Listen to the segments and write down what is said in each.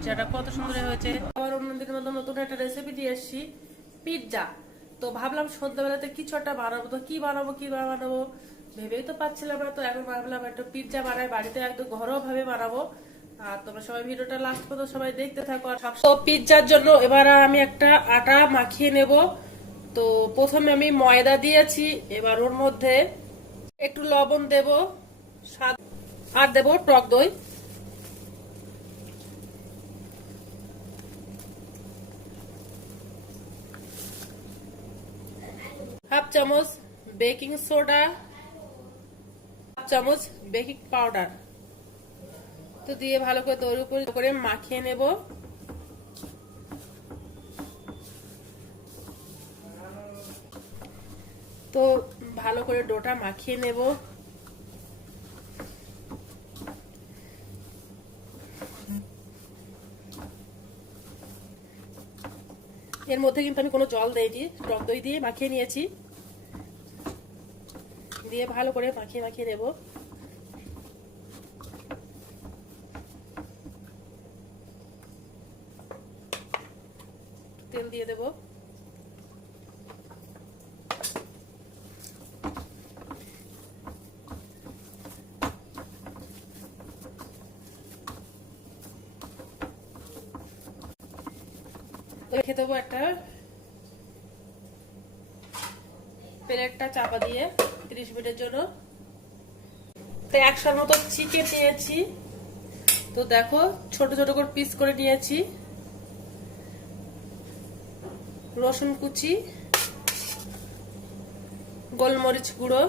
পিৎজাটা কত সুন্দর হয়েছে। আবার অন্যদিনের মতো নতুন একটা রেসিপি দিয়ে এসেছি, পিৎজা। তো ভাবলাম সন্ধ্যাবেলাতে কিছু একটা বানাবো, তো কি বানাবো ভেবেই তো পাচ্ছিলাম না। তো এখন ভাবলাম একটা পিৎজা বানাই বাড়িতে, একদম ঘরোয়া ভাবে বানাবো। আর তোমরা সবাই ভিডিওটা লাস্ট পর্যন্ত সবাই দেখতে থাকো। আর তো পিৎজার জন্য এবার আমি একটা আটা মাখিয়ে নেব। তো প্রথমে আমি ময়দা দিয়েছি, এবার ওর মধ্যে একটু লবণ দেব, স্বাদ, আর দেব টক দই, হাফ চামচ বেকিং সোডা, হাফ চামচ বেকিং পাউডার। তো দিয়ে ভালো করে দইয়ের উপর করে মাখিয়ে নেব। তো ভালো করে ডোটা মাখিয়ে নেব। এর মধ্যে কিন্তু আমি কোনো জল দেইনি, টক দই দিয়ে মাখিয়ে নিয়েছি। দিয়ে ভালো করে মাখিয়ে নেব। তেল দিয়ে দেব। রেখে দেবো একটা প্লেটটা চাপা দিয়ে 30 মিনিটের জন্য। তো 100 মতো চিকেন নিয়েছি। তো দেখো ছোট ছোট করে পিস করে নিয়েছি। রসুন কুচি, গোলমরিচ গুঁড়ো,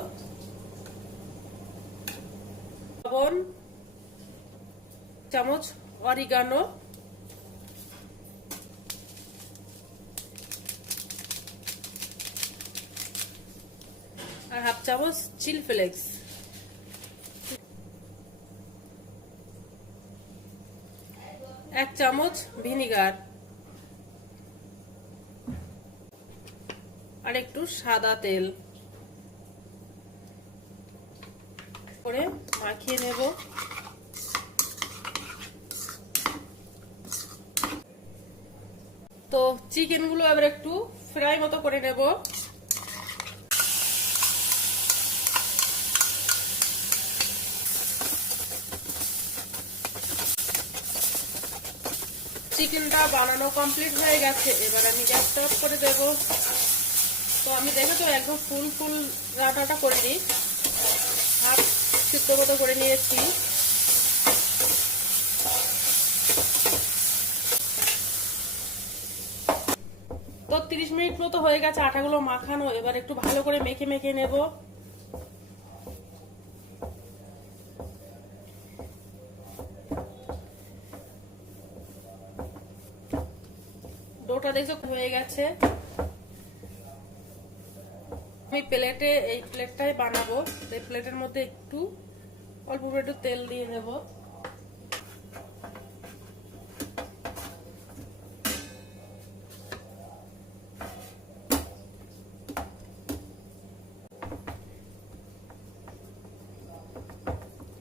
লবণ, চামচ অরিগানো, আর হাফ চামচ চিলি ফ্লেক্স, 1 চামচ ভিনিগার, আর একটু সাদা তেল করে মাখিয়ে নেব। তো চিকেন গুলো এবার একটু ফ্রাই মতো করে নেব। চিকেনটা বানানো কমপ্লিট হয়ে গেছে, এবার আমি গ্যাসটা অফ করে দেব। তো আমি দেখেছো একদম ফুল রান্নাটা করে নিই, হাফ সিদ্ধ মতো করে নিয়েছি। তো 30 মিনিট মতো হয়ে গেছে আটাগুলো মাখানো। এবার একটু ভালো করে মেখে নেব। ডোটা দেখছো হয়ে গেছে। আমি প্লেটে, এই প্লেটটাই বানাবো। এই প্লেটের মধ্যে একটু অল্প একটু তেল দিয়ে নেব।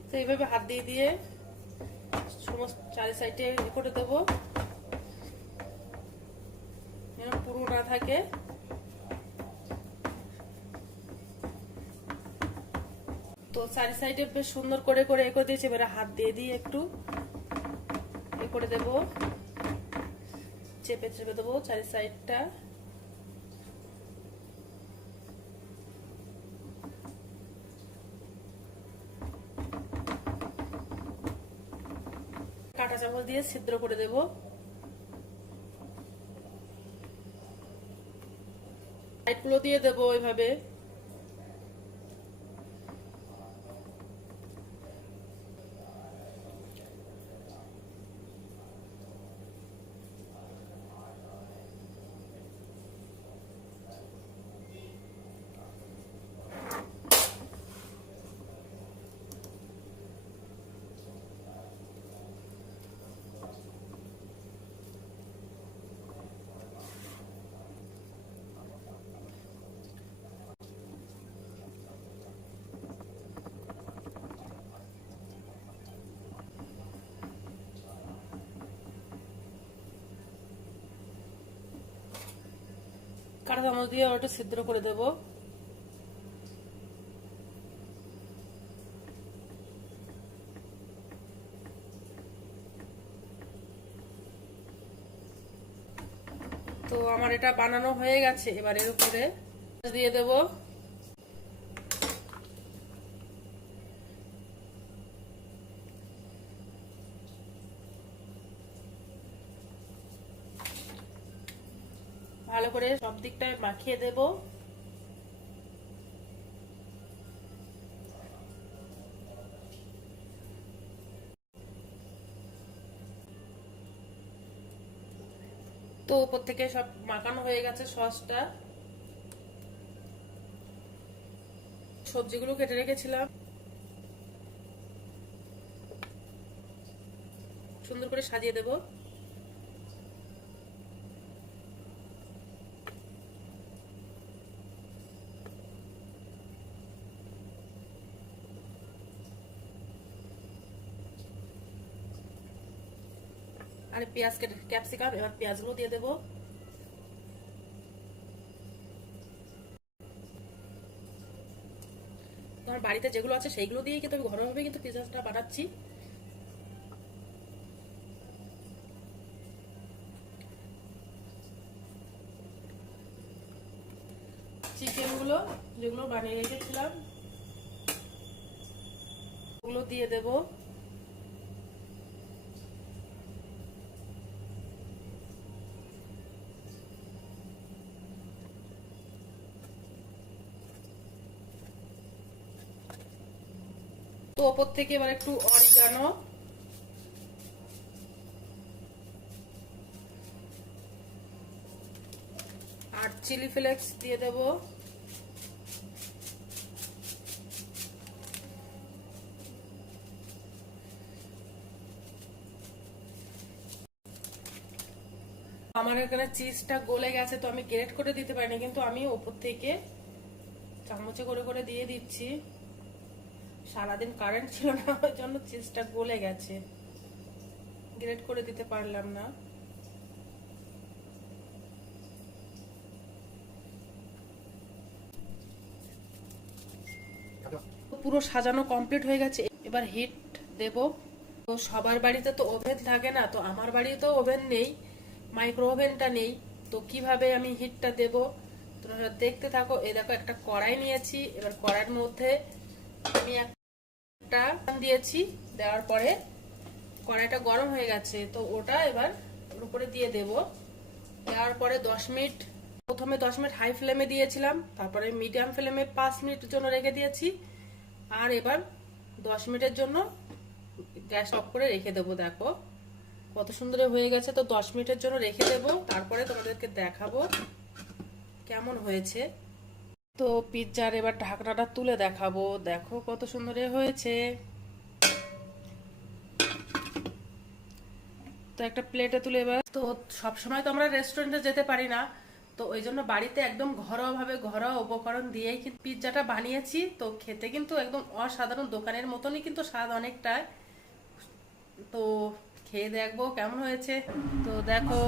তো এইভাবে হাত দিয়ে সমস্ত চারি সাইডে করে দেবো, যেন পুরো না থাকে। তো চারি সাইডে বেশ সুন্দর করে দিয়েছি। এবারে হাত দিয়ে একটু করে দেবো, চেপে দেবো চারি সাইডটা। কাঁটা চামচ দিয়ে ছিদ্র করে দেব। সাইডগুলো দিয়ে দেবো ওইভাবে। কাঁটা চামচ দিয়ে ওটা সিদ্ধ করে দেব। তো আমার এটা বানানো হয়ে গেছে, এবার এর উপরে দিয়ে দেব। ভালো করে সব দিকটায় মাখিয়ে দেব। তো উপর থেকে সব মাখানো হয়ে গেছে সসটা। সবজিগুলো কেটে রেখেছিলাম, সুন্দর করে সাজিয়ে দেব। আর পেঁয়াজ কেটে ক্যাপসিকাম, এবার পেঁয়াজগুলো দিয়ে দেবো। আমার বাড়িতে যেগুলো আছে সেইগুলো দিয়ে কিন্তু আমি ঘরোয়াভাবে কিন্তু পিৎজাটা বানাচ্ছি। চিকেনগুলো যেগুলো বানিয়ে রেখেছিলাম ওগুলো দিয়ে দেব। তো ওপর থেকে এবার একটু অরিগানো, আর চিলি ফ্লেক্স দিয়ে দেব। আমার এখানে চিজটা গলে গেছে, তো আমি গ্রেট করে দিতে পারিনি, কিন্তু আমি ওপর থেকে চামচে করে করে দিয়ে দিচ্ছি। সারাদিন কারেন্ট ছিল না, ওই জন্য চিজটা গলে গেছে, গ্রেট করে দিতে পারলাম না। পুরো সাজানো কমপ্লিট হয়ে গেছে, এবার হিট দেব। তো সবার বাড়িতে তো ওভেন থাকে না, তো আমার বাড়িতেও ওভেন নেই, মাইক্রো ওভেনটা নেই। তো কিভাবে আমি হিটটা দেব তোমরা দেখতে থাকো। এই দেখো একটা কড়াই নিয়েছি, এবার কড়াইয়ের মধ্যে আমি একটা দিয়েছি, দেওয়ার পরে কড়াইটা গরম হয়ে গেছে, তো ওটা এবার ওর উপরে দিয়ে দেব। দেওয়ার পরে 10 মিনিট, প্রথমে 10 মিনিট হাই ফ্লেমে দিয়েছিলাম, তারপরে মিডিয়াম ফ্লেমে 5 মিনিটের জন্য রেখে দিয়েছি, আর এবার 10 মিনিটের জন্য গ্যাস অফ করে রেখে দেবো। দেখো কত সুন্দর হয়ে গেছে। তো 10 মিনিটের জন্য রেখে দেব, তারপরে তোমাদেরকে দেখাবো কেমন হয়েছে। তো পিৎজার এবার ঢাকনাটা তুলে দেখাবো, দেখো কত সুন্দর হয়েছে। তো একটা প্লেটে তুলে এবার, তো সবসময় তো আমরা রেস্টুরেন্টে যেতে পারি না, তো ওই জন্য বাড়িতে একদম ঘরোয়াভাবে ঘরোয়া উপকরণ দিয়েই কিন্তু পিৎজাটা বানিয়েছি। তো খেতে কিন্তু একদম অসাধারণ, দোকানের মতনই কিন্তু স্বাদ অনেকটাই। তো খেয়ে দেখবো কেমন হয়েছে। তো দেখো